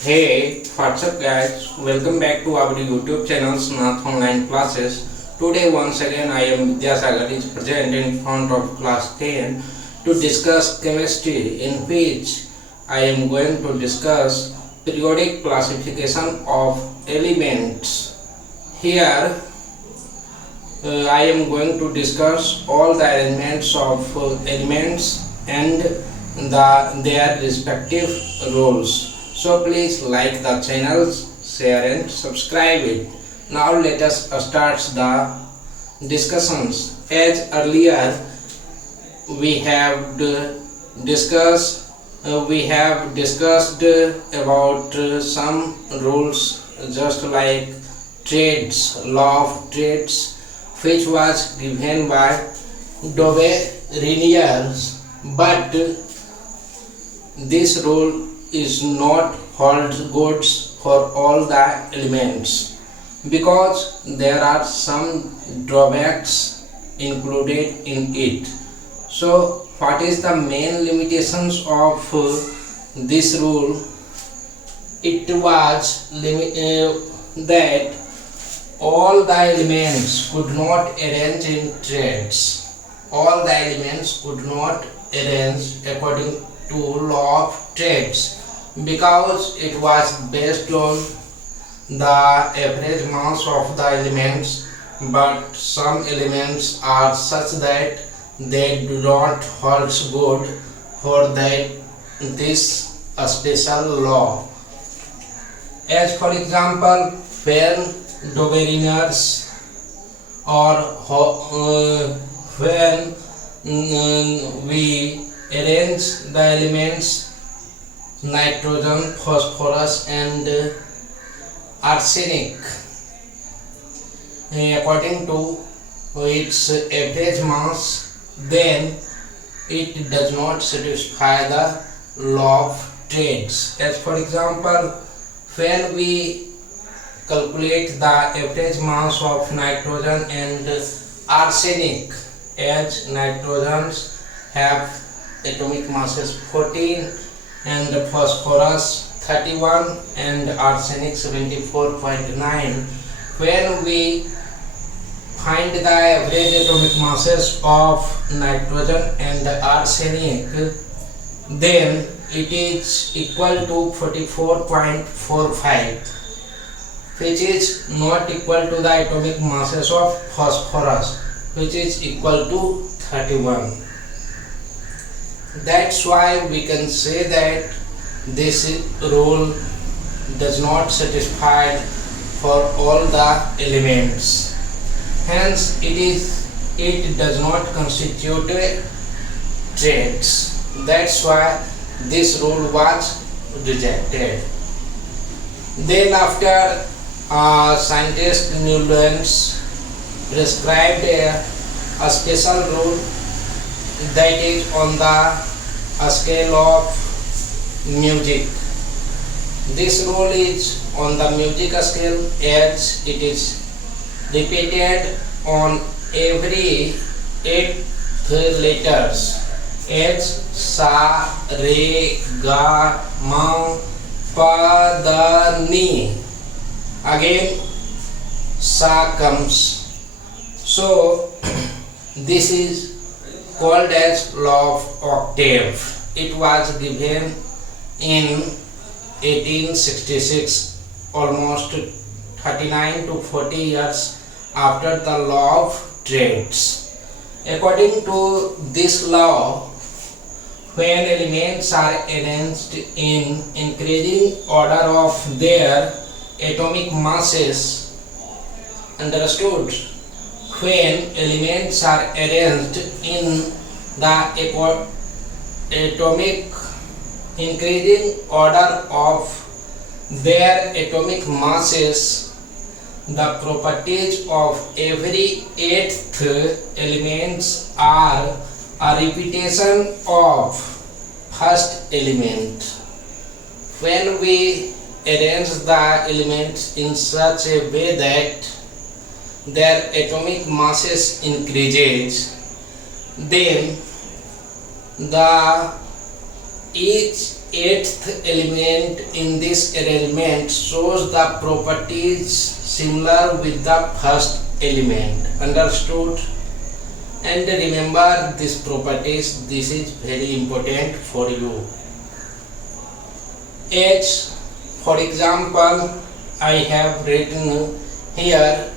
Hey, what's up guys? Welcome back to our YouTube channel Math Online Classes. Today once again I am Vidyasagar is present in front of class 10 to discuss chemistry, in which I am going to discuss periodic classification of elements. Here I am going to discuss all the elements of elements and their respective roles. So please like the channel, share and subscribe it. Now let us start the discussions. As earlier we have discussed about some rules, just like trades, law of trades, which was given by Reniers, but this rule is not holds good for all the elements because there are some drawbacks included in it. So what is the main limitations of this rule? It was that all the elements could not arrange in trades. All the elements could not arrange according to law of trades because it was based on the average mass of the elements, but some elements are such that they do not hold good for that this a special law. As for example, when Doberiners or when we arrange the elements nitrogen, phosphorus and arsenic according to its average mass, then it does not satisfy the law of trades. As for example, when we calculate the average mass of nitrogen and arsenic, as nitrogens have atomic masses 14 and phosphorus 31 and arsenic 74.9. When we find the average atomic masses of nitrogen and arsenic, then it is equal to 44.45, which is not equal to the atomic masses of phosphorus, which is equal to 31. That's why we can say that this rule does not satisfy for all the elements. Hence, it does not constitute trades. That's why this rule was rejected. Then, after scientist Newlands prescribed a special rule that is on the scale of music. This rule is on the music scale as it is repeated on every 8 letters, as sa, re, ga, ma, pa, da, ni. Again sa comes. So this is called as law of octave. It was given in 1866, almost 39 to 40 years after the law of trades. According to this law, when elements are arranged in increasing order of their atomic masses, understood? When elements are arranged in the atomic increasing order of their atomic masses, the properties of every 8th elements are a repetition of first element. When we arrange the elements in such a way that their atomic masses increases, then the each eighth element in this arrangement shows the properties similar with the first element. Understood? And remember these properties, this is very important for you. H, for example, I have written here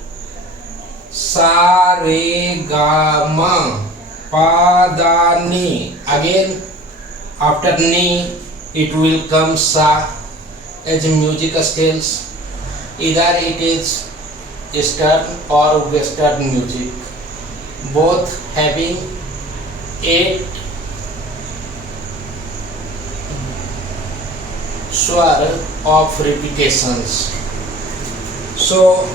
sa re ga ma pa da ni. Again after ni it will come sa as music scales. Either it is Eastern or Western music, both having 8 swar of repetitions. So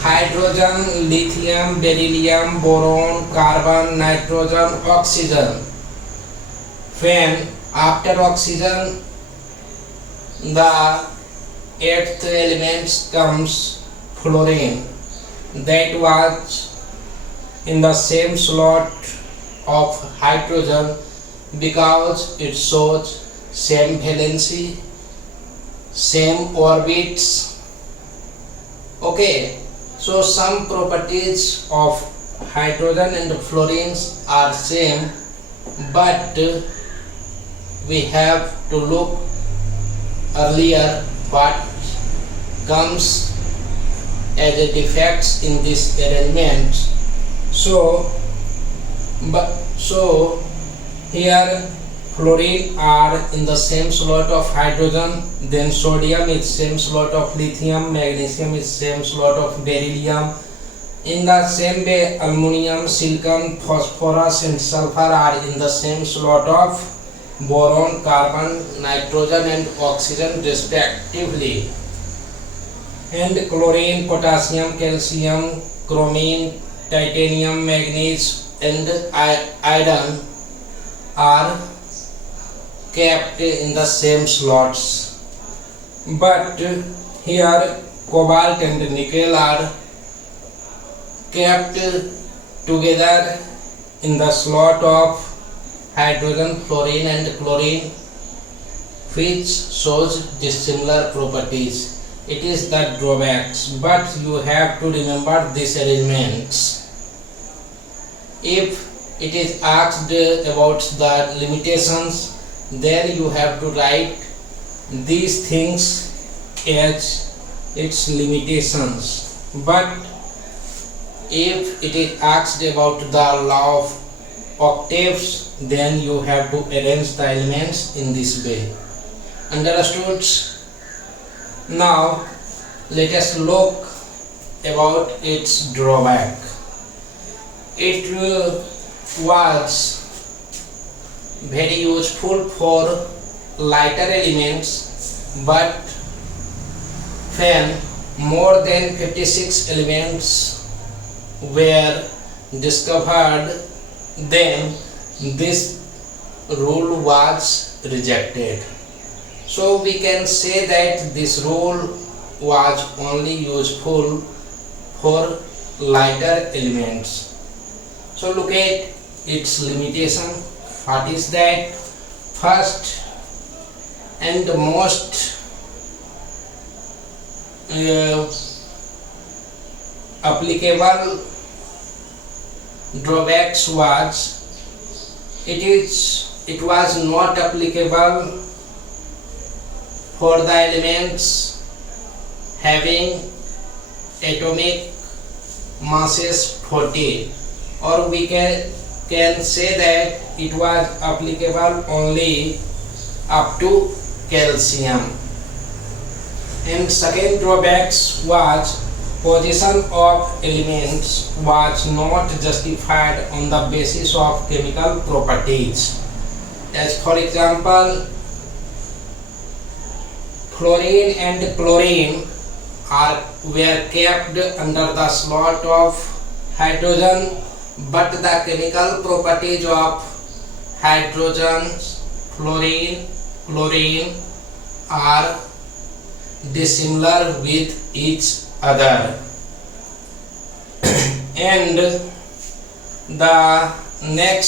hydrogen, lithium, beryllium, boron, carbon, nitrogen, oxygen. When after oxygen the eighth element comes fluorine, that was in the same slot of hydrogen because it shows same valency, same orbits. Okay, so some properties of hydrogen and fluorines are same, but we have to look earlier what comes as a defects in this arrangement. So here fluorine are in the same slot of hydrogen, then sodium is same slot of lithium, magnesium is same slot of beryllium. In the same way, aluminum, silicon, phosphorus and sulfur are in the same slot of boron, carbon, nitrogen and oxygen respectively. And chlorine, potassium, calcium, chromium, titanium, manganese and iron are kept in the same slots, but here cobalt and nickel are kept together in the slot of hydrogen, fluorine and chlorine, which shows dissimilar properties. It is the drawbacks, but you have to remember these arrangements. If it is asked about the limitations, then you have to write these things as its limitations. But if it is asked about the law of octaves, then you have to arrange the elements in this way. Understood? Now let us look about its drawback. It was very useful for lighter elements, but when more than 56 elements were discovered, then this rule was rejected. So we can say that this rule was only useful for lighter elements. So look at its limitation. What is that? First and the most applicable drawbacks was it was not applicable for the elements having atomic masses 40, or we can say that it was applicable only up to calcium. And second drawbacks was position of elements was not justified on the basis of chemical properties. As for example, fluorine and chlorine were kept under the slot of hydrogen, but the chemical properties of hydrogen, fluorine, chlorine are dissimilar with each other. And the next